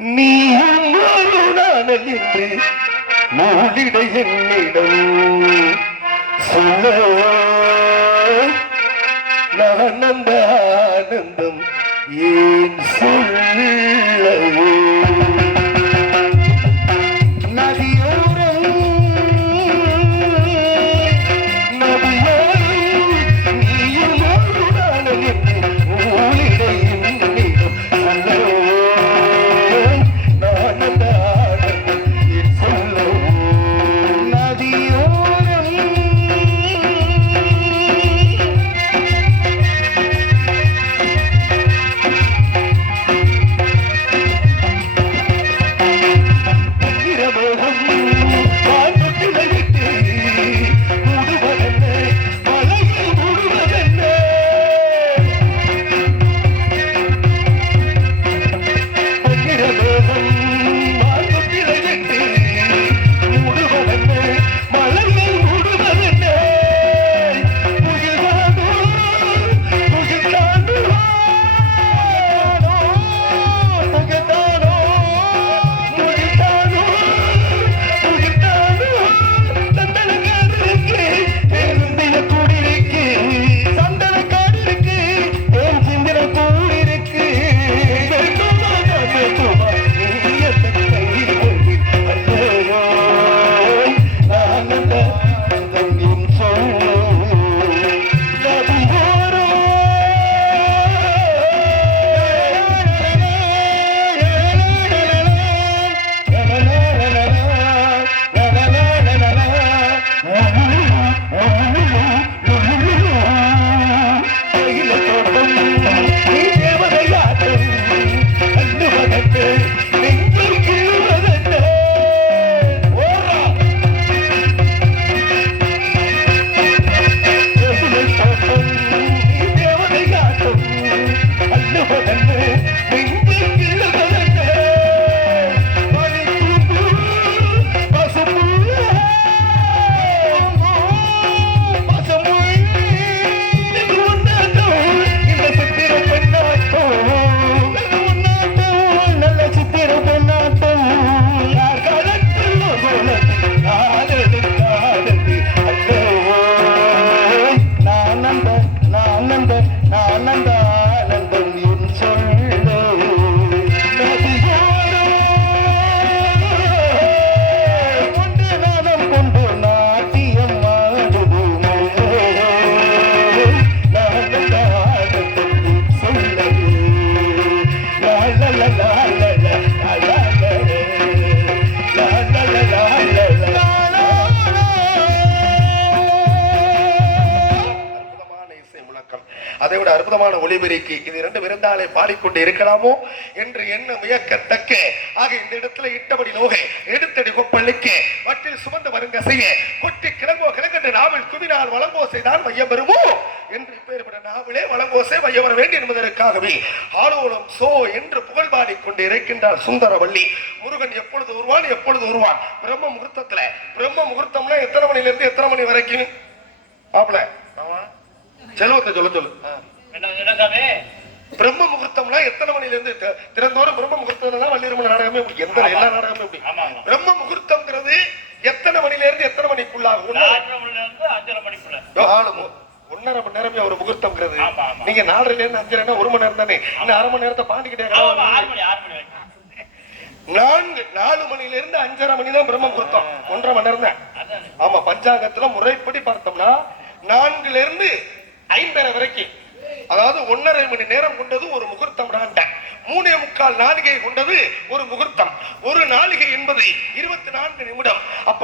நீ நானல் என்று நூலிட என்னிடம் சொல்ல நான் அந்த ஆனந்தம் ஏன் சொல்லவே அதைவிட அற்புதமான ஒளிபெருக்கி இது இரண்டு விருந்தாளை பாடிக்கொண்டு இருக்கலாமோ என்று என்ன வியக்கத்தக்க ஆக இந்த இடத்துல இட்டபடி நோகை எடுத்தடி கொப்பள்ளிக்கு வட்டில் சுமந்து வருங்க செய்ய கொட்டி கிழங்கோ கிழங்கென்று நாவல் குதினால் வளங்கோசை தான் மையம் வருமோ என்று இப்பேற்பட்ட நாவலே வளங்கோசை மையம் வர வேண்டும் என்பதற்காகவே ஆலோலம் சோ என்று புகழ் பாடிக்கொண்டு இருக்கின்றார் சுந்தரவள்ளி. முருகன் எப்பொழுது வருவான் பிரம்ம முகூர்த்தத்துல பிரம்ம முகூர்த்தம்னா எத்தனை மணிலிருந்து எத்தனை மணி வரைக்கும் ஆப்ல செல்வத்தை சொல்ல சொல்லு. பிரம்ம முகூர்த்தம்னா எத்தனை மணில இருந்து திறந்தோறும் பிரம்ம முகூர்த்தம் வள்ளிரமண நாடகமே எந்த எல்லா நாடகமே அப்படி. பிரம்ம முகூர்த்தம்ங்கிறது எத்தனை மணில இருந்து எத்தனை மணிக்குள்ளாகும்? 1:30 மணிக்குள்ள 1.5 மணி நேரமே ஒரு முகூர்த்தம்ங்கிறது. நீங்க 4:30 இருந்து 5:30 1 மணி நேரம் தானே. இன்னும் 1/2 மணி நேரத்தை பாண்டிக்கிட்டே 4 மணில இருந்து 5:30 மணி தான் பிரம்ம முகூர்த்தம். 1.5 மணி நேரம் தான். ஆமா, பஞ்சாங்கத்துல முறைப்படி பார்த்தோம்னா 4 இருந்து 5:30 வரைக்கும், அதாவது 1.5 மணி நேரம் கொண்டது ஒரு முகூர்த்தம். 3.25 நாளிகை கொண்டது ஒரு முகூர்த்தம். ஒரு நாளிகை என்பது 24 நிமிடம். அப்ப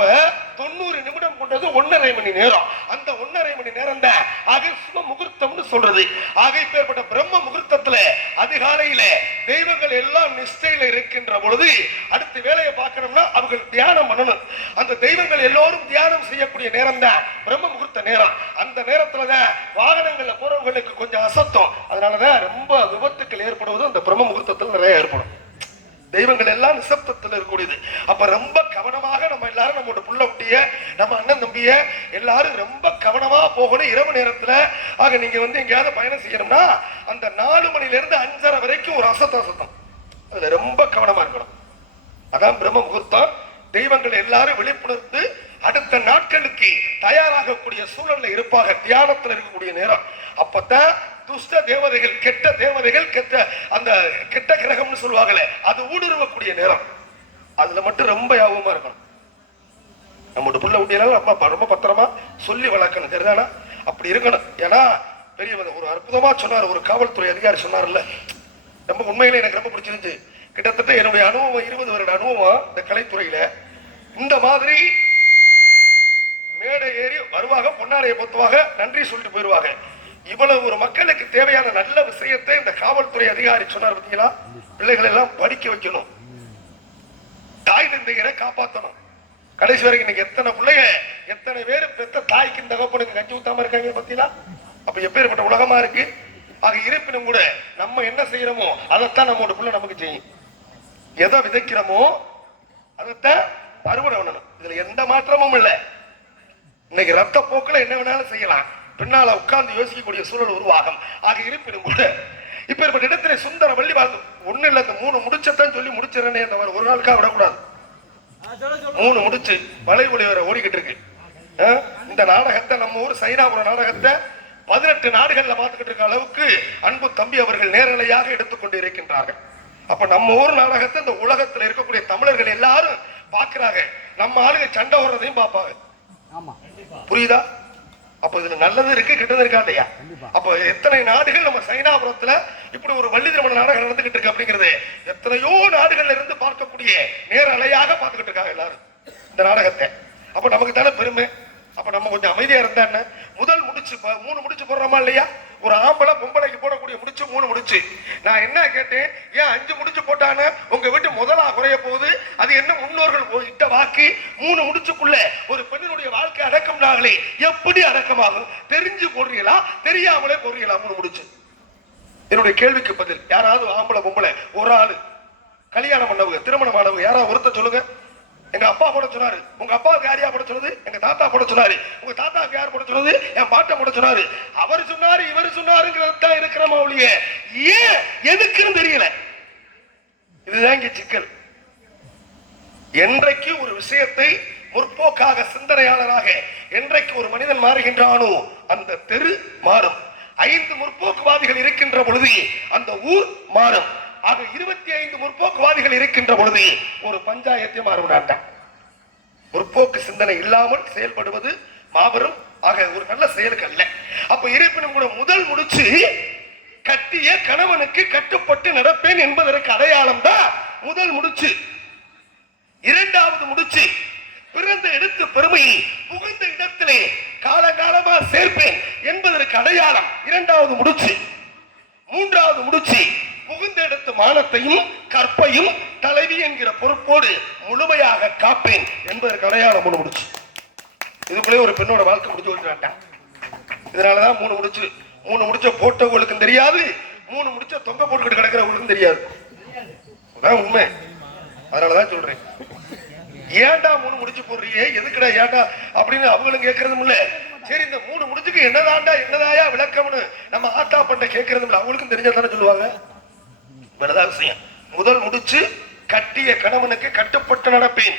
90 நிமிடம் கொண்டது 1.5 மணி நேரம். அந்த 1.5 மணி நேரம் தான் அகஸ்ம முகூர்த்தம்னு சொல்றது. ஆக இப்பேற்பட்ட பிரம்ம முகூர்த்தத்துல அதிகாலையில தெய்வங்கள் எல்லாம் நிஷ்டையில இருக்கின்ற பொழுது அடுத்த வேலையை பார்க்கணும்னா அவர்கள் தியானம் பண்ணணும். அந்த தெய்வங்கள் எல்லோரும் தியானம் செய்யக்கூடிய நேரம் தான் பிரம்ம முகூர்த்த நேரம். அந்த நேரத்துலதான் வாகனங்கள்ல போறவங்களுக்கு கொஞ்சம் அசத்தம். அதனாலதான் ரொம்ப விபத்துக்கள் ஏற்படுவது அந்த பிரம்ம முகூர்த்தத்தில் நிறைய ஏற்படும். தெய்வங்கள் எல்லாம் நிசப்தத்தில் இருக்கக்கூடியது. அப்ப ரொம்ப கவனமாக நம்ம எல்லாரும் நம்மளோட புள்ள குட்டிய நம்ம அண்ணன் தம்பிய எல்லாரும் ரொம்ப கவனமா போகணும் இரவு நேரத்துல. ஆக நீங்க எங்கேயாவது பயணம் செய்யணும்னா அந்த 4 மணில இருந்து 5:30 வரைக்கும் ஒரு அசத்தம். அதுல ரொம்ப கவனமா இருக்கணும். அப்பதான் பிரம்ம முகூர்த்தம். தெய்வங்கள் எல்லாரும் விழிப்புணர்ந்து அடுத்த நாட்களுக்கு தயாராகக்கூடிய சூழல்ல இருப்பாங்க. தியானத்தில் இருக்கக்கூடிய நேரம். அப்பதான் துஷ்ட தேவதைகள், கெட்ட தேவதைகள், அந்த கெட்ட கிரகம்னு சொல்லுவாங்களே, அது ஊடுருவக்கூடிய நேரம். அதுல மட்டும் ரொம்ப யாபகமா இருக்கணும். நம்மளோட புள்ள ஊட்டியெல்லாம் ரொம்ப பத்திரமா சொல்லி வளர்க்கணும். சரிதானா? அப்படி இருக்கணும். ஏன்னா பெரியவர் ஒரு அற்புதமா சொன்னார். ஒரு காவல்துறை அதிகாரி சொன்னார்ல, ரொம்ப உண்மையிலே எனக்கு ரொம்ப பிடிச்சிருந்துச்சு. கிட்டத்தட்ட என்னுடைய அனுபவம் 20 வருட அனுபவம் இந்த கலைத்துறையில. இந்த மாதிரி மேடை ஏறி வருவாங்க, பொன்னாரையை பொத்துவாங்க, நன்றி சொல்லிட்டு போயிருவாங்க. இவ்வளவு ஒரு மக்களுக்கு தேவையான நல்ல விஷயத்தை இந்த காவல்துறை அதிகாரி சொன்னார். பார்த்தீங்களா? பிள்ளைகள் எல்லாம் படிக்க வைக்கணும், தாய் தந்தையரை காப்பாற்றணும். கடைசி வரைக்கும் இன்னைக்கு எத்தனை பிள்ளைங்க, எத்தனை பேர் பெத்த தாய்க்கு தகப்பனுக்கு கஞ்சி ஊத்தாம இருக்காங்க பார்த்தீங்களா? அப்ப எப்பேற்பட்ட உலகமா இருக்கு. ஆக இருப்பினும் கூட நம்ம என்ன செய்யறோமோ அதைத்தான் நம்மளோட பிள்ளை நமக்கு செய்யும். எதை விதைக்கிறோமோ அதைத்தான் அறுவடை பண்ணணும். இதுல எந்த மாற்றமும் இல்லை. இன்னைக்கு ரத்த போக்குல என்ன வேணாலும் செய்யலாம், பின்னால உட்கார்ந்து யோசிக்கக்கூடிய சூழல் உருவாகும். ஆக இருப்பினும் கூட இப்ப இடத்துல சுந்தர வள்ளி வாழ்ந்து ஒண்ணு இல்ல, இந்த 3 முடிச்சத்தான் சொல்லி முடிச்சிடறேனே, அந்த ஒரு நாளுக்காக விடக்கூடாது. 3 முடிச்சு வளைகுலி வர ஓடிக்கிட்டு இருக்கு. இந்த நாடகத்தை, நம்ம ஊர் சைனாபுரம் நாடகத்தை 18 நாடுகள்ல பார்த்துக்கிட்டு இருக்க அளவுக்கு அன்பு தம்பி அவர்கள் நேரலையாக எடுத்துக்கொண்டு இருக்கின்றார்கள். அப்ப நம்ம ஊர் நாடகத்தை இந்த உலகத்துல இருக்கக்கூடிய தமிழர்கள் எல்லாரும் பாக்குறாங்க. நம்ம ஆளுங்க சண்டை ஓடுறதையும் பார்ப்பாங்க. புரியுதா? அப்ப இதுல நல்லது இருக்கு, கெட்டது இருக்கா இல்லையா? அப்ப எத்தனை நாடுகள் நம்ம சைனாபுரத்துல இப்படி ஒரு வள்ளி திருமண நாடகம் நடந்துகிட்டு இருக்கு அப்படிங்கிறது எத்தனையோ நாடுகள்ல இருந்து பார்க்கக்கூடிய நேரலையாக பார்த்துக்கிட்டு இருக்காங்க எல்லாரும் இந்த நாடகத்தை. அப்ப நமக்கு தானே பெருமை. அப்ப நம்ம கொஞ்சம் அமைதியா இருந்தா என்ன? முதல் முடிச்சு 3 முடிச்சு போடுறோமா இல்லையா? ஒரு ஆம்பளை பொம்பளைக்கு போடக்கூடிய முடிச்சு 3 முடிச்சு. நான் என்ன கேட்டேன், ஏன் 5 முடிச்சு போட்டானு உங்க வீட்டு முதலா குறைய போகுது? அது என்ன முன்னோர்கள் இட்ட வாக்கு? 3 முடிச்சுக்குள்ள ஒரு பெண்ணினுடைய வாழ்க்கை அடக்கம்னாங்களே, எப்படி அடக்கமாகும்? தெரிஞ்சு போடுறீங்களா, தெரியாமலே போடுறீங்களா? 3 முடிச்சு. என்னுடைய கேள்விக்கு பதில். யாராவது ஆம்பளை பொம்பளை ஒரு ஆளு கல்யாணம் பண்ணவங்க, திருமணமானவங்க யாராவது ஒருத்தர் சொல்லுங்க. எங்க அப்பா போட சொன்னாரு, உங்க அப்பாவுக்கு யாரையா போட சொன்னது? எங்க தாத்தா போட சொன்னாரு. உங்க தாத்தாவுக்கு யார் போட சொன்னது? என் பாட்டை போட சொன்னாரு. அவர் சொன்னாரு, இவர் சொன்னாருங்கிறது தான் இருக்கிறோமா ஒழிய ஏன் எதுக்குன்னு தெரியல. இதுதான் இங்க சிக்கல். என்றைக்கு ஒரு விஷயத்தை முற்போக்காக சிந்தனையாளராக என்றைக்கு ஒரு மனிதன் மாறுகின்றானோ அந்த தெரு மாறும். 5 முற்போக்குவாதிகள் இருக்கின்ற பொழுது அந்த ஊர் மாறும். ஆக 25 முற்போக்குவாதிகள் இருக்கின்ற பொழுது ஒரு பஞ்சாயத்தை மாறுவிடாட்டான். முற்போக்கு சிந்தனை இல்லாமல் செயல்படுவது மாபெரும் ஆக ஒரு நல்ல செயலுக்கு அல்ல. அப்ப இருப்பினும் கூட முதல் முடிச்சு கட்டிய கணவனுக்கு கட்டுப்பட்டு நடப்பேன் என்பதற்கு அடையாளம் தான் முதல் முடிச்சு. 2வது முடிச்சு பிறந்த இடத்து பெருமையை புகுந்த இடத்திலே காலகாலமா சேர்ப்பேன் என்பதற்கு அடையாளம் 2வது முடிச்சு. 3வது முடிச்சு புகுந்த இடத்து மானத்தையும் கற்பையும் தலைவி என்கிற பொறுப்போடு முழுமையாக காப்பேன் என்பதற்கு அடையாளம் 3 முடிச்சு. இதுக்குள்ளே ஒரு பெண்ணோட வாழ்க்கை முடிச்சு வச்சுட்டான். இதனாலதான் 3 முடிச்சு. 3 முடிச்ச போட்டவங்களுக்கும் தெரியாது, 3 முடிச்ச தொங்க போட்டுக்கிட்டு கிடக்கிறவங்களுக்கும் தெரியாது. அதான் உண்மை. அதனாலதான் சொல்றேன், ஏன்டா 3 முடிச்சு போடுறியே, எதுக்குடா ஏன்டா அப்படின்னு அவங்களும் கேட்கறதும் இல்ல. சரி, இந்த 3 முடிச்சுக்கு என்னதாயா விளக்கம்னு நம்ம ஆத்தா பண்ண கேட்கறதும் இல்ல. அவங்களுக்கும் தெரிஞ்சதானே சொல்லுவாங்க. வேறதான் விஷயம். முதல் முடிச்சு கட்டிய கணவனுக்கு கட்டுப்பட்டு நடப்பேன்.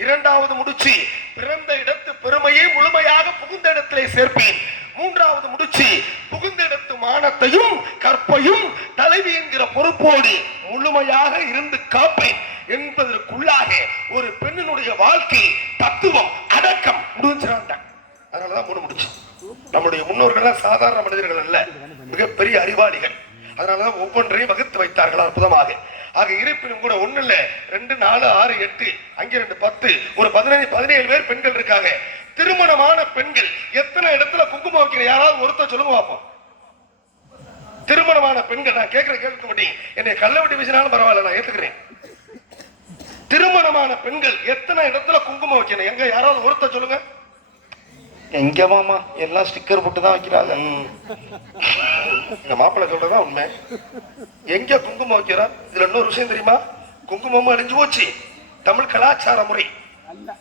2வது முடிச்சு பிறந்த இடத்து பெருமையை முழுமையாக புகுந்த இடத்திலே சேர்ப்பேன். 3வது முடிச்சு புகுந்த இடத்து மானத்தையும் கற்பையும் தலைவி என்கிற பொறுப்போடு முழுமையாக இருந்து காப்பேன் என்பதற்குள்ளாக ஒரு பெண்ணினுடைய வாழ்க்கை தத்துவம் அடக்கம் முடிஞ்சிடான். அதனாலதான் 3 முடிச்சு. நம்முடைய முன்னோர்கள் சாதாரண மனிதர்கள் அல்ல, மிகப்பெரிய அறிவாளிகள். அதனாலதான் ஒவ்வொன்றையும் வகுத்து வைத்தார்கள் அற்புதமாக. ஆக இருப்பினும் கூட 1 இல்ல 2 4 6 8 அங்கே 2 10 ஒரு 15 17 பேர் பெண்கள் இருக்காங்க. திருமணமான பெண்கள் எத்தனை இடத்துல குங்குமம் வைக்கிற யாராவது ஒருத்தர் சொல்லுங்க பார்ப்போம். திருமணமான பெண்கள், நான் கேட்கிற கேட்க மாட்டீங்க, என்னை கள்ளவட்டி வீசினாலும் பரவாயில்ல, நான் ஏத்துக்கிறேன். திருமணமான பெண்கள் எத்தனை இடத்துல குங்குமம் வைக்கணும்? எங்க யாராவது ஒருத்தர் சொல்லுங்க. எங்க மாமா எல்லாம் ஸ்டிக்கர் போட்டு தான் வைக்கிறாங்க. எங்க மாப்பிள்ளை சொல்றதா உண்மை. எங்க குங்குமம் வைக்கிறா? இதுல இன்னொரு விஷயம் தெரியுமா? குங்குமமும் அழிஞ்சு போச்சு, தமிழ் கலாச்சார முறை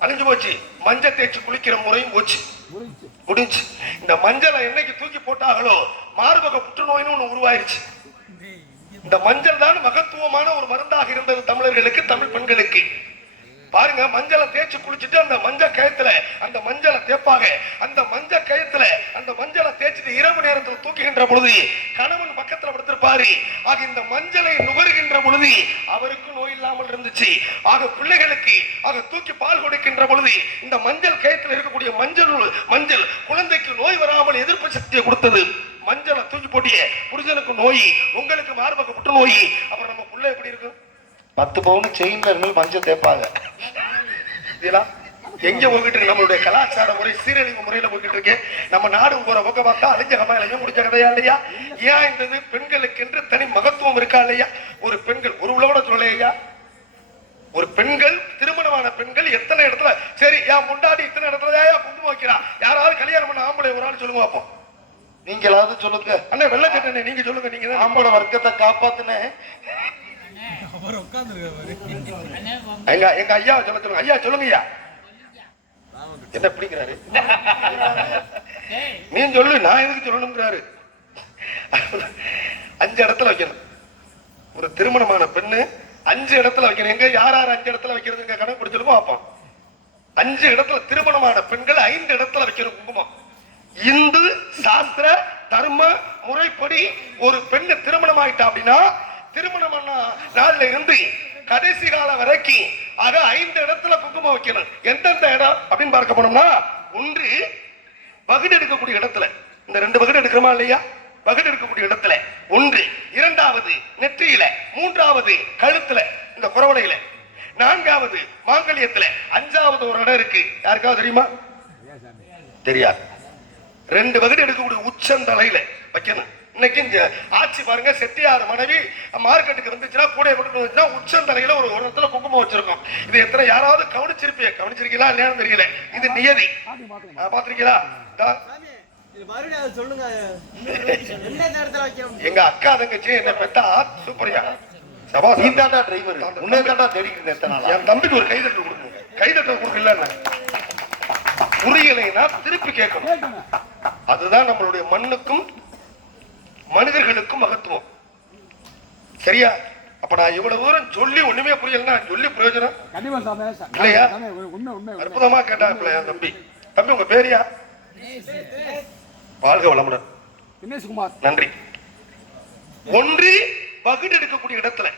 அழிஞ்சு போச்சு, மஞ்சள் தேய்ச்சி குளிக்கிற முறையும் போச்சு, முடிஞ்சு. இந்த மஞ்சளை என்னைக்கு தூக்கி போட்டாங்களோ மார்பக புற்றுநோய்னு ஒண்ணு உருவாயிருச்சு. இந்த மஞ்சள் தான் மகத்துவமான ஒரு மருந்தாக இருந்தது தமிழர்களுக்கு, தமிழ் பெண்களுக்கு. பாருங்க, மஞ்சளை தேய்ச்சி குளிச்சுட்டு அந்த மஞ்சள் கயத்துல அந்த மஞ்சளை தேய்ப்பாங்க. அந்த மஞ்சள் கயத்துல அந்த மஞ்சளை தேய்ச்சிட்டு இரவு நேரத்தில் தூக்குகின்ற பொழுது கணவன் பக்கத்துல படுத்திருப்பாரு. ஆக இந்த மஞ்சளை நுகருகின்ற பொழுது அவருக்கு நோய் இல்லாமல் இருந்துச்சு. ஆக பிள்ளைகளுக்கு தூக்கி பால் கொடுக்கின்ற பொழுது இந்த மஞ்சள் கயத்தில் இருக்கக்கூடிய மஞ்சள் குழந்தைக்கு நோய் வராமல் எதிர்ப்பு சக்தியை கொடுத்தது. மஞ்சளை தூக்கி போட்டிய புருஷனுக்கு நோய், உங்களுக்கு மார்பக புற்றுநோய். அப்புறம் நம்ம புள்ள எப்படி இருக்கும்? 10 பவுன் செயின்ல இருந்து மஞ்சள் தேய்ப்பாங்க. இதெல்லாம் எங்க போய்கிட்டு இருக்கு? நம்மளுடைய கலாச்சார முறை சீரழிவு முறையில போய்கிட்டு இருக்கு. நம்ம நாடு போற பக்கம் பார்த்தா அழிஞ்ச கமாயிலுமே முடிஞ்ச கதையா இல்லையா? ஏன் இந்த பெண்களுக்கு என்று தனி மகத்துவம் இருக்கா இல்லையா? ஒரு பெண்கள் ஒரு உலகோட சொல்லையா, ஒரு பெண்கள் திருமணமான பெண்கள் எத்தனை இடத்துல சரி ஏன் முண்டாடி இத்தனை இடத்துல குங்குமம் வைக்கிறா? யாராவது கல்யாணம் பண்ண ஆம்பளை ஒரு ஆள் சொல்லுங்க பார்ப்போம். நீங்களாவது சொல்லுங்க. அண்ணா வெள்ளச்சட்டை நீங்க சொல்லுங்க. நீங்க ஆம்பளை வர்க்கத்தை காப்பாத்துன எங்க ஐயா சொல்லுங்க. ஐயா சொல்லுங்க. ஐயா என்ன பிடிக்கிறாரு? நீ சொல்லு, நான் எதுக்கு சொல்லணும்ங்கிறாரு. 5 இடத்துல வைக்கணும். ஒரு திருமணமான பெண்ணு 5 இடத்துல வைக்கணும். எங்க யார் 5 இடத்துல வைக்கிறதுங்க கணக்கு பிடிச்சிருக்கோம் பார்ப்போம். 5 இடத்துல திருமணமான பெண்கள் 5 இடத்துல வைக்கணும் குங்குமம். இந்து சாஸ்திர தர்ம முறைப்படி ஒரு பெண்ணு திருமணம் ஆயிட்டா அப்படின்னா திருமணம் நாள்ல இருந்து கடைசி காலம் வரைக்கும் 5 இடத்துல குங்குமம் வைக்கணும். எந்தெந்த இடம் அப்படின்னு பார்க்க போனோம்னா, ஒன்று பகுடு எடுக்கக்கூடிய இடத்துல, இந்த 2 பகுடு எடுக்கிறோமா இல்லையா? பகுடு எடுக்கக்கூடிய இடத்துல ஒன்று, 2வது நெற்றியில, 3வது கழுத்துல இந்த குறவலையில, 4வது மாங்கல்யத்துல, 5வது ஒரு இடம் இருக்கு. யாருக்காவது தெரியுமா? தெரியாது. 2 பகுடு எடுக்கக்கூடிய உச்சந்தலையில வைக்கணும். இன்னைக்கு இந்த ஆட்சி பாருங்க, செட்டியார் மனைவி மார்க்கெட்டுக்கு வந்துச்சுன்னா கூட வந்துச்சுன்னா உச்சந்தலையில ஒரு இடத்துல குங்குமம் வச்சிருக்கோம். இது எத்தனை யாராவது கவனிச்சிருக்கீங்களா இல்லையான்னு தெரியல. இது நியதி. பாத்திருக்கீங்களா? எங்க அக்கா தங்கச்சி என்ன பெத்தா சூப்பரியா சபாசா டிரைவர் என் தம்பிக்கு ஒரு கைதட்டு கொடுக்கணும். கைதட்ட கொடுக்கல புரியலைன்னா திருப்பி கேட்கணும். அதுதான் நம்மளுடைய மண்ணுக்கும் மனிதர்களுக்கும் மகத்துவம். சரியா? அப்ப நான் இவ்வளவு தூரம் சொல்லி ஒண்ணுமே புரியலன்னா சொல்லி பிரயோஜனம் இல்லையா? அற்புதமா கேட்டாங்க என் தம்பி. தம்பி உங்க பேரியா? வாழ்க வளமுடன். தினேஷ்குமார். நன்றி. ஒன்று பகுடு எடுக்கக்கூடிய இடத்துல,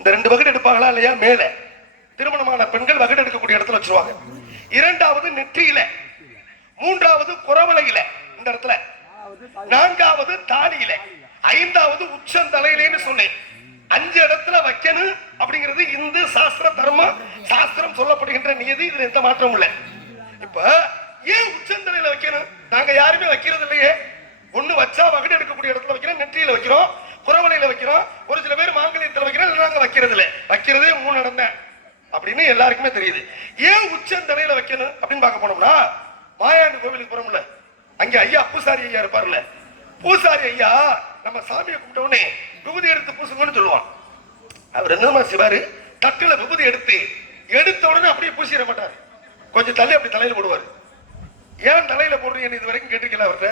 இந்த 2 பகுடு எடுப்பாங்களா இல்லையா? மேல திருமணமான பெண்கள் பகுடு எடுக்கக்கூடிய இடத்துல வச்சிருவாங்க. 2வது நெற்றியில, 3வது குறவலையில இந்த இடத்துல, 4வது தாடியில, 5வது உச்சந்தலையிலேன்னு சொன்னேன். 5 இடத்துல வைக்கணும் அப்படிங்கிறது இந்து சாஸ்திர தர்ம சாஸ்திரம் சொல்லப்படுகின்ற நியதி. இதுல எந்த மாற்றம் இல்ல. இப்ப ஏன் உச்சந்தலையில வைக்கணும்? நாங்க யாருமே வைக்கிறது இல்லையே. ஒண்ணு வச்சா வகடு எடுக்கக்கூடிய இடத்துல வைக்கிறோம், நெற்றியில வைக்கிறோம், குறவலையில வைக்கிறோம், ஒரு சில பேர் மாங்கல்யத்துல வைக்கிறோம். நாங்க வைக்கிறது இல்ல. வைக்கிறதே 3 இடம் தான் அப்படின்னு எல்லாருக்குமே தெரியுது. ஏன் உச்சந்தலையில வைக்கணும் அப்படின்னு பார்க்க போனோம்னா, மாயாண்டி கோவிலுக்கு போறோம்ல, அங்க ஐயா பூசாரி ஐயா இருப்பார்ல, பூசாரி ஐயா நம்ம சாமியை கும்பிட்ட உடனே விபூதி எடுத்து பூசுங்கன்னு சொல்லுவான். அவர் என்னமா செய்வாரு? தட்டுல விபூதி எடுத்த உடனே அப்படியே பூசிட மாட்டாரு. கொஞ்சம் தள்ளி அப்படி தலையில போடுவாரு. ஏன் தலையில போடுறீங்கன்னு இது வரைக்கும் கேட்டிருக்கல அவர்கிட்ட?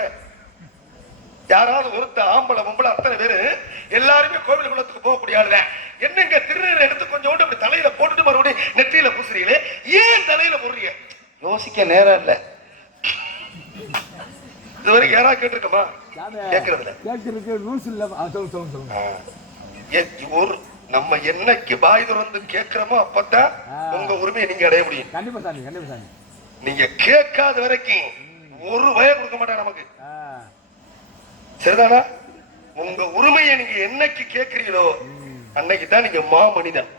யாராவது ஒருத்த ஆம்பளை பொம்பளை அத்தனை பேரு எல்லாருமே கோவில் குளத்துக்கு போகக்கூடிய ஆளுங்க. என்னங்க திருநீரை எடுத்து கொஞ்சோண்டு அப்படி தலையில போட்டுட்டு மறுபடியும் நெற்றியில பூசுறீங்களே, ஏன் தலையில போடுறீங்க? யோசிக்க நேரம் இல்ல. இதுவரைக்கும் யாராவது கேட்டிருக்கமா? கேட்கறதுல நம்ம என்னைக்கு பாய் திறந்து கேட்கிறோமோ அப்பதான் உங்க உரிமையை நீங்க அடைய முடியும். நீங்க கேட்காத வரைக்கும் ஒரு வய கொடுக்க மாட்டா நமக்கு. சரிதானா? உங்க உரிமையை நீங்க என்னைக்கு கேட்கிறீங்களோ அன்னைக்கு தான் நீங்க மனிதன்.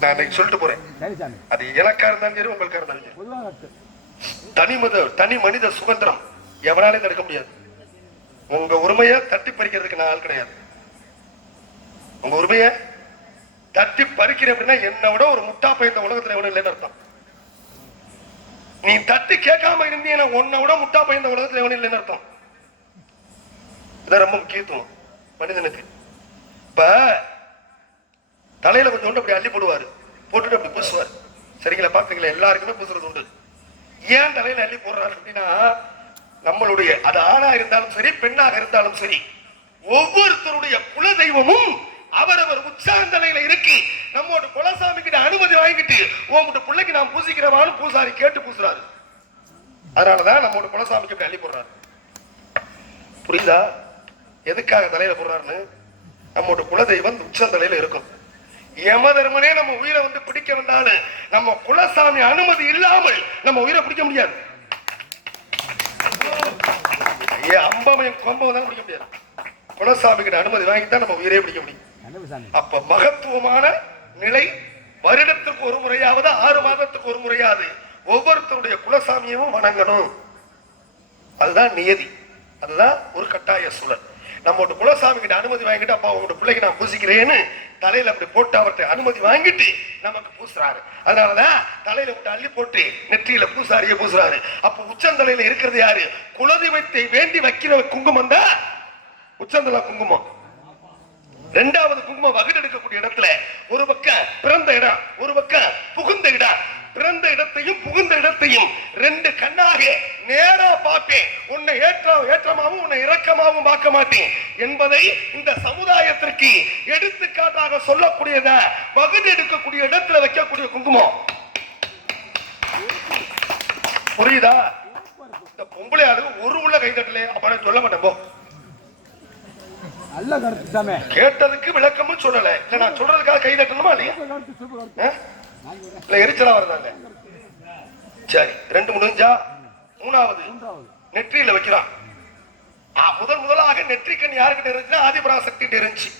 நான் அன்னைக்கு சொல்லிட்டு போறேன். அது எனக்கா இருந்தாலும் சரி, உங்களுக்கா இருந்தாலும் சரி, தனி மனித சுதந்திரம் எவனாலையும் தடுக்க முடியாது. உங்க உரிமையை தட்டி பறிக்கிறதுக்கு நான் ஆள் கிடையாது. உங்க உரிமையை தட்டி பறிக்கிறேன் அப்படின்னா என்னை விட ஒரு முட்டா பையன் இந்த உலகத்துல எவனும் இல்லைன்னு அர்த்தம். நீ தட்டி கேட்காம இருந்தீங்கன்னா உன்னை விட முட்டா பையன் இந்த உலகத்துல எவனும் இல்லைன்னு அர்த்தம். இதான் ரொம்ப முக்கியத்துவம் மனிதனுக்கு. இப்ப தலையில கொஞ்சம் அப்படி அள்ளி போடுவாரு, போட்டுட்டு அப்படி பூசுவார். சரிங்களா? பாத்தீங்களா? எல்லாருக்குமே பூசுறது உண்டு. ஏன் தலையில அள்ளி போடுறாரு அப்படின்னா, நம்மளுடைய அது ஆணா இருந்தாலும் சரி பெண்ணாக இருந்தாலும் சரி, ஒவ்வொருத்தருடைய குல தெய்வமும் அவரவர் உச்சாந்தலையில இருக்கு நம்மோட குலசாமி கிட்ட அனுமதி வாங்கிட்டு உங்ககிட்ட பிள்ளைக்கு நான் பூசிக்கிறவான்னு பூசாரி கேட்டு பூசுறாரு. அதனாலதான் நம்மோட குலசாமிக்கு இப்படி அள்ளி போடுறாரு. புரியுதா எதுக்காக தலையில போடுறாருன்னு? நம்மோட குலதெய்வம் உச்சந்தலையில இருக்கும். யமதர்மனே நம்ம உயிரை வந்து பிடிக்க வந்தாலும் நம்ம குலசாமி அனுமதி இல்லாமல் நம்ம உயிரை பிடிக்க முடியாது. அம்பமையும் கொம்பம் தான் பிடிக்க முடியாது. குலசாமி கிட்ட அனுமதி வாங்கித்தான் நம்ம உயிரை பிடிக்க முடியும். அப்ப மகத்துவமான நிலை வருடத்துக்கு ஒரு முறையாவது 6 மாதத்துக்கு ஒரு முறையாவது ஒவ்வொருத்தருடைய குலசாமியும் வணங்கணும். அதுதான் நியதி, அதுதான் ஒரு கட்டாய சூழல். நம்மோட குலசாமி கிட்ட அனுமதி வாங்கிட்டு அப்பா உங்களோட பிள்ளைக்கு நான் பூசிக்கிறேன்னு தலையில அப்படி போட்டு அவர்கிட்ட அனுமதி வாங்கிட்டு நமக்கு பூசுறாரு. அதனாலதான் தலையில விட்டு அள்ளி போட்டு நெற்றியில பூசாரிய பூசுறாரு. அப்ப உச்சந்தலையில இருக்கிறது யாரு? குலதெய்வத்தை வேண்டி வைக்கிற குங்குமம் தான் உச்சந்தலை குங்குமம். 2வது குங்குமம் வகுடெடுக்கக்கூடிய இடத்துல ஒரு பக்கம் பிறந்த இடம், ஒரு பக்கம் புகுந்த இடம். பிறந்த இடத்தையும் புகுந்த இடத்தையும் 2 கண்ணாக நேரா பார்ப்பேன். உன்னை ஏற்றமாகவும் உன்னை இரக்கமாகவும் பார்க்க மாட்டேன் என்பதை இந்த சமுதாயத்திற்கு எடுத்துக்காட்டாக சொல்லக்கூடியத வகுடு எடுக்கக்கூடிய இடத்துல வைக்கக்கூடிய குங்குமம். புரியுதா? இந்த பொம்பளையாரு ஒரு உள்ள கைதட்டல அப்ப சொல்ல மாட்டேன். போ கேட்டதுக்கு விளக்கமும் சொல்லல. இல்ல நான் சொல்றதுக்காக கை தட்டணுமா இல்லையா? இல்ல எரிச்சலா வருதாங்க. சரி 2 முடிஞ்சா 3வது நெற்றியில வைக்கிறான். முதலாக நெற்றிக்கண் யாருக்கிட்ட இருந்துச்சுன்னா ஆதிபராசக்தி இருந்துச்சு.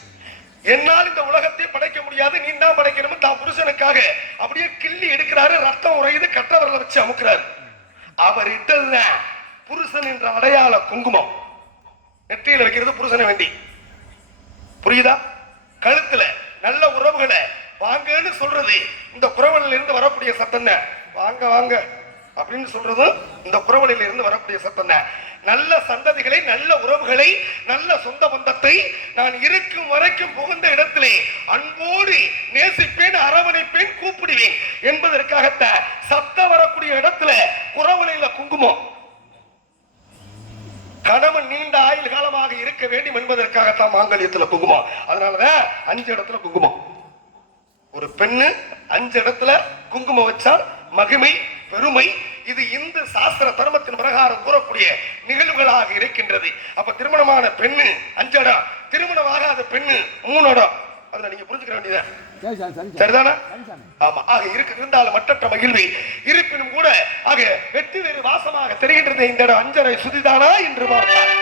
என்னால் இந்த உலகத்தை படைக்க முடியாது, நீ தான் படைக்கணும். தான் புருஷனுக்காக அப்படியே கிள்ளி எடுக்கிறாரு. ரத்தம் உறையுது, கட்டவரல வச்சு அமுக்கிறாரு. அவர் இட்டல்ல புருஷன் என்ற அடையாள குங்குமம் நெற்றியில வைக்கிறது புருஷனை வேண்டி. புரியுதா? கழுத்துல நல்ல உறவுகளை வாங்கன்னு சொல்றது இந்த குறவலில் இருந்து வரக்கூடிய சத்தம் தான். வாங்க வாங்க அப்படின்னு சொல்றது இந்த குறவலில் இருந்து வரக்கூடிய சத்தம் தான். நல்ல சந்ததிகளை, நல்ல உறவுகளை, நல்ல சொந்த பந்தத்தை நான் இருக்கும் வரைக்கும் புகுந்த இடத்திலே அன்போடு நேசிப்பேன், அரவணைப்பேன், கூப்பிடுவேன் என்பதற்காகத்தான் சத்தம் வரக்கூடிய இடத்துல குறவலில குங்குமம். கணவன் நீண்ட ஆயுள் காலமாக இருக்க வேண்டும் என்பதற்காகத்தான் மாங்கல்யத்துல குங்குமம். அதனாலதான் 5 இடத்துல குங்குமம். ஒரு பெண்ணு 5 இடத்துல குங்குமம் வச்சால் மகிமை, பெருமை. இது இந்து சாஸ்திர தர்மத்தின் பிரகாரம் கூறக்கூடிய நிகழ்வுகளாக இருக்கின்றது. அப்ப திருமணமான பெண்ணு 5 இடம், திருமணம் ஆகாத பெண்ணு 3 இடம். அதுல நீங்க புரிஞ்சுக்க வேண்டியது சரிதானா? ஆமா. ஆக இருந்தாலும் மற்ற மகிழ்வு இருப்பினும் கூட ஆக வெற்றி வேறு வாசமாக தெரிகின்றது. இந்த இடம் 5.5 சுதிதானா என்று பார்த்தார்.